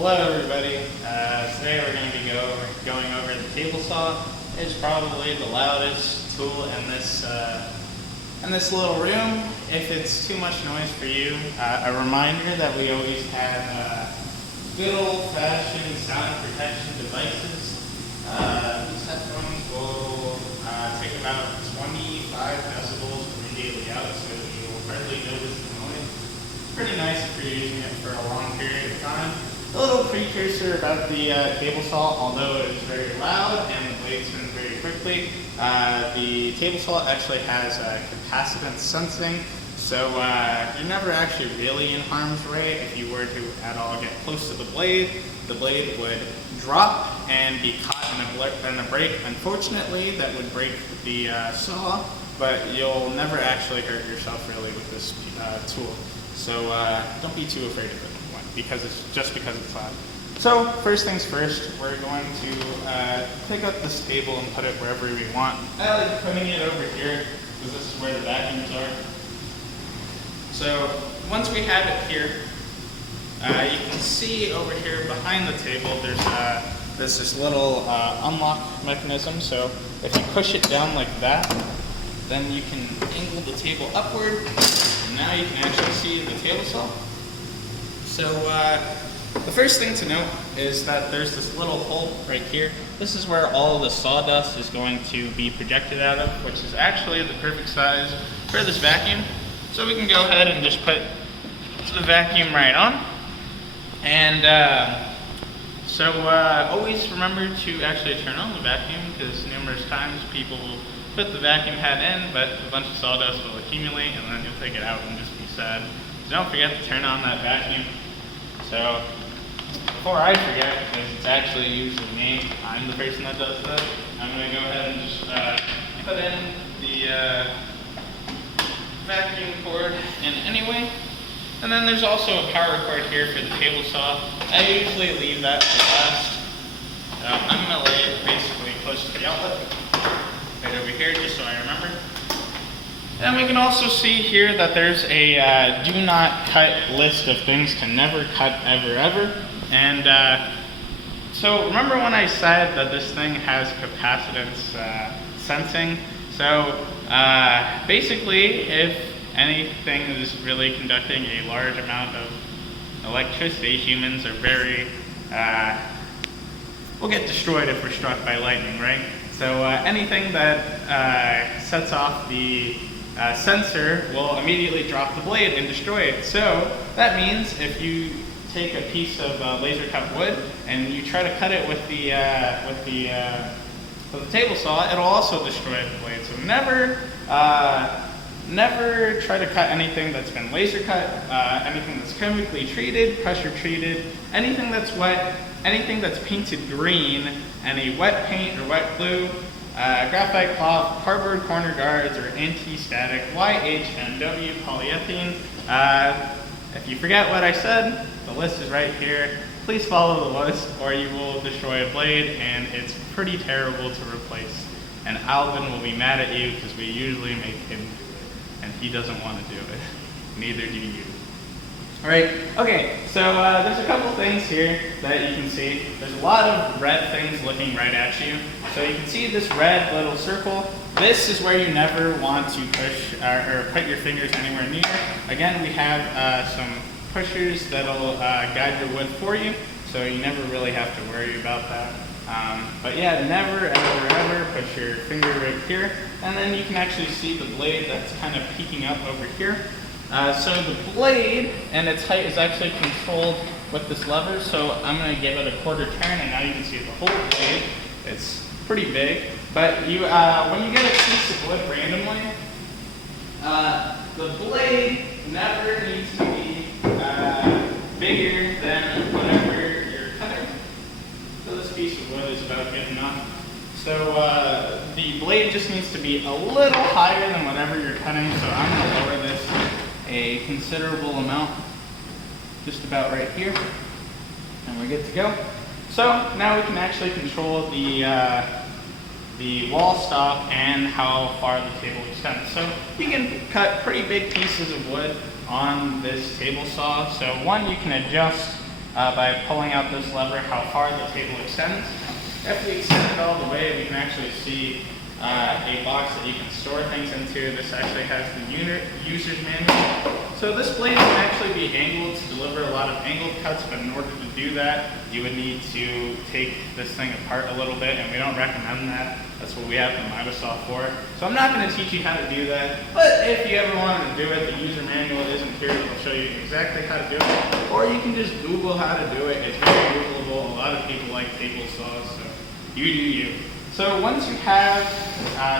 Hello everybody. Today we're going to be going over the table saw. It's probably the loudest tool in this little room. If it's too much noise for you, a reminder that we always have good old-fashioned sound protection devices. These headphones will take about 25 decibels immediately out, so you'll hardly notice the noise. Pretty nice if you're using it for a long period of time. A little precursor about the table saw, although it is very loud and the blade spins very quickly, the table saw actually has capacitance sensing, so you're never actually really in harm's way. If you were to at all get close to the blade would drop and be caught in a break. Unfortunately, that would break the saw, but you'll never actually hurt yourself really with this tool. So don't be too afraid of it. Because it's loud. So first things first, we're going to pick up this table and put it wherever we want. I like putting it over here because this is where the vacuums are. So once we have it here, you can see over here behind the table there's this little unlock mechanism. So if you push it down like that, then you can angle the table upward, and now you can actually see the table saw. So the first thing to note is that there's this little hole right here. This is where all of the sawdust is going to be projected out of, which is actually the perfect size for this vacuum. So we can go ahead and just put the vacuum right on. And always remember to actually turn on the vacuum, because numerous times people will put the vacuum head in, but a bunch of sawdust will accumulate and then you'll take it out and just be sad. So don't forget to turn on that vacuum. So before I forget, because it's actually usually me, I'm the person that does that, I'm going to go ahead and just put in the vacuum cord in anyway. And then there's also a power cord here for the table saw. I usually leave that for last. I'm going to lay it basically close to the outlet, right over here, just so I remember. And we can also see here that there's a do not cut list of things to never cut ever. And so remember when I said that this thing has capacitance sensing? So basically, if anything is really conducting a large amount of electricity, humans are we'll get destroyed if we're struck by lightning, right? So anything that sets off the sensor will immediately drop the blade and destroy it. So that means if you take a piece of laser cut wood and you try to cut it with the table saw, it'll also destroy the blade. So never try to cut anything that's been laser cut, anything that's chemically treated, pressure treated, anything that's wet, anything that's painted green, any wet paint or wet glue, graphite cloth, cardboard corner guards, or anti-static, YHMW, polyethylene. If you forget what I said, the list is right here. Please follow the list or you will destroy a blade, and it's pretty terrible to replace. And Alvin will be mad at you because we usually make him do it, and he doesn't want to do it. Neither do you. Alright, okay, so there's a couple things here that you can see. There's a lot of red things looking right at you. So you can see this red little circle. This is where you never want to push or put your fingers anywhere near. Again, we have some pushers that'll guide your wood for you, so you never really have to worry about that. But yeah, never, ever push your finger right here. And then you can actually see the blade that's kind of peeking up over here. So the blade and its height is actually controlled with this lever, so I'm going to give it a quarter turn, and now you can see the whole blade. It's pretty big, but when you get a piece of wood randomly, the blade never needs to be bigger than whatever you're cutting. So this piece of wood is about good enough. So the blade just needs to be a little higher than whatever you're cutting, so I'm going to lower this a considerable amount, just about right here, and we're good to go. So now we can actually control the wall stop and how far the table extends. So you can cut pretty big pieces of wood on this table saw. So one, you can adjust by pulling out this lever how far the table extends. If we extend it all the way, we can actually see a box that you can store things into. This actually has the user's manual. So this blade can actually be angled to deliver a lot of angled cuts, but in order to do that, you would need to take this thing apart a little bit, and we don't recommend that. That's what we have the miter saw for. So I'm not going to teach you how to do that, but if you ever wanted to do it, the user manual isn't here. It'll show you exactly how to do it, or you can just Google how to do it. It's very Googleable. A lot of people like table saws, so you do you. So once you have,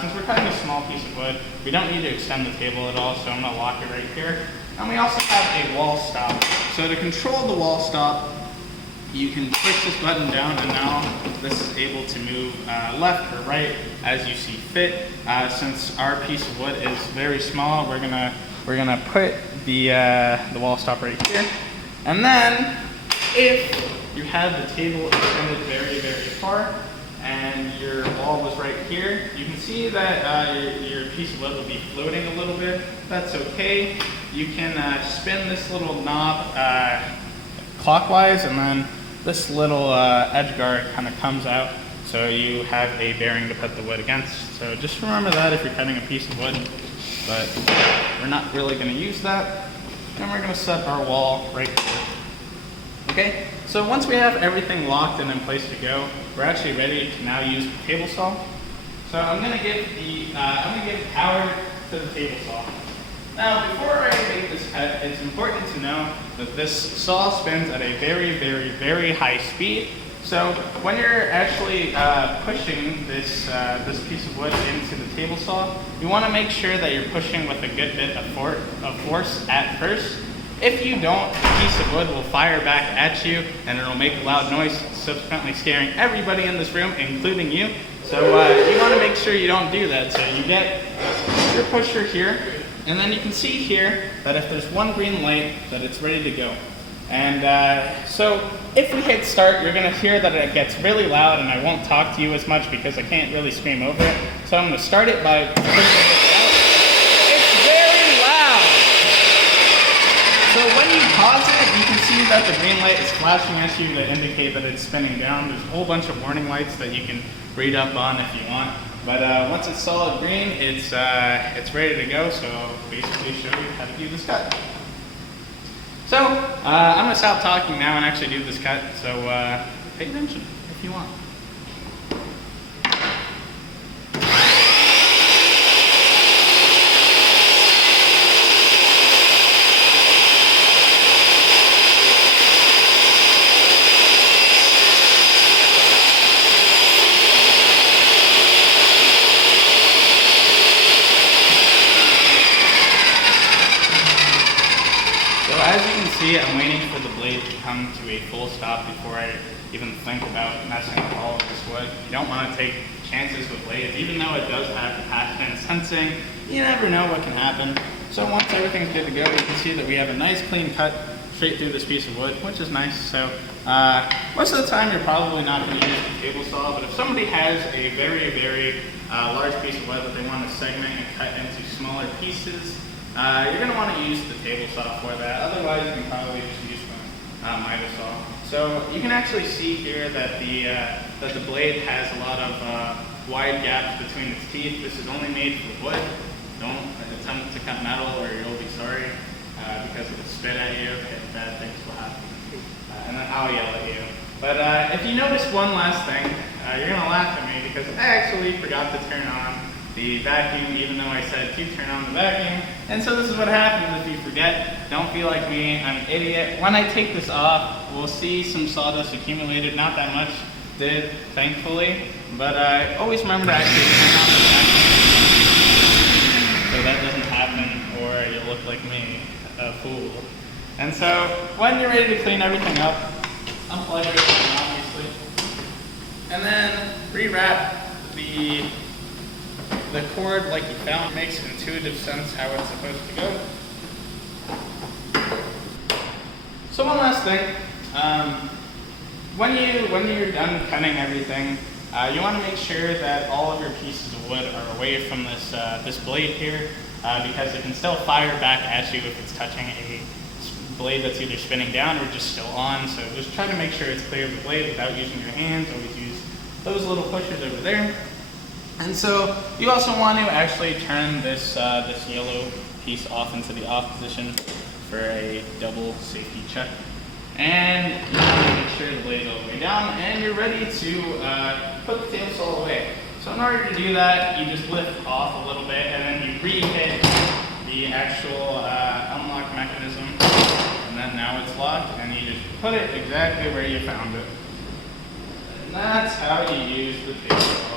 since we're cutting a small piece of wood, we don't need to extend the table at all, so I'm going to lock it right here. And we also have a wall stop. So to control the wall stop, you can push this button down, and now this is able to move left or right as you see fit. Since our piece of wood is very small, we're gonna put the wall stop right here. And then, if you have the table extended very, very far, and your wall was right here, you can see that your piece of wood will be floating a little bit. That's okay. You can spin this little knob clockwise, and then this little edge guard kind of comes out, so you have a bearing to put the wood against. So just remember that if you're cutting a piece of wood, but we're not really going to use that. And we're going to set our wall right here. Okay, so once we have everything locked and in place to go, we're actually ready to now use the table saw. So I'm going to give power to the table saw. Now, before I make this cut, it's important to know that this saw spins at a very, very, very high speed. So when you're actually pushing this piece of wood into the table saw, you want to make sure that you're pushing with a good bit of force at first. If you don't, the piece of wood will fire back at you, and it'll make a loud noise, subsequently scaring everybody in this room, including you. So you want to make sure you don't do that. So you get your pusher here, and then you can see here that if there's one green light, that it's ready to go. And so if we hit start, you're going to hear that it gets really loud, and I won't talk to you as much because I can't really scream over it. So I'm going to start it by pushing it out. It's very loud. So when you pause it, you can see that the green light is flashing at you to indicate that it's spinning down. There's a whole bunch of warning lights that you can read up on if you want. But once it's solid green, it's ready to go. So basically show you how to do this cut. So I'm going to stop talking now and actually do this cut. So pay attention if you want. As you can see, I'm waiting for the blade to come to a full stop before I even think about messing with all of this wood. You don't want to take chances with blades, even though it does have capacitive sensing. You never know what can happen. So once everything's good to go, you can see that we have a nice clean cut straight through this piece of wood, which is nice. So most of the time, you're probably not going to use the table saw, but if somebody has a very, very large piece of wood that they want to segment and cut into smaller pieces, you're going to want to use the table saw for that. Otherwise, you can probably just use a miter saw. So you can actually see here that the blade has a lot of wide gaps between its teeth. This is only made for wood. Don't attempt to cut metal or you'll be sorry because it will spit at you and bad things will happen. And then I'll yell at you. But if you notice one last thing, you're going to laugh at me because I actually forgot to turn on the vacuum, even though I said to turn on the vacuum. And so this is what happens if you forget. Don't feel like me, I'm an idiot. When I take this off, we'll see some sawdust accumulated. Not that much did, thankfully. But always remember to actually turn on the vacuum so that doesn't happen, or you'll look like me, a fool. And so when you're ready to clean everything up, unplug everything, obviously. And then rewrap the cord like you found. It makes intuitive sense how it's supposed to go. So one last thing, when you're done cutting everything, you want to make sure that all of your pieces of wood are away from this blade here, because it can still fire back at you if it's touching a blade that's either spinning down or just still on. So just try to make sure it's clear of the blade without using your hands. Always use those little pushers over there. And so you also want to actually turn this, this yellow piece off into the off position for a double safety check. And you want to make sure the blade's all the way down and you're ready to put the table saw away. So in order to do that, you just lift off a little bit and then you re-hit the actual unlock mechanism. And then now it's locked and you just put it exactly where you found it. And that's how you use the table saw.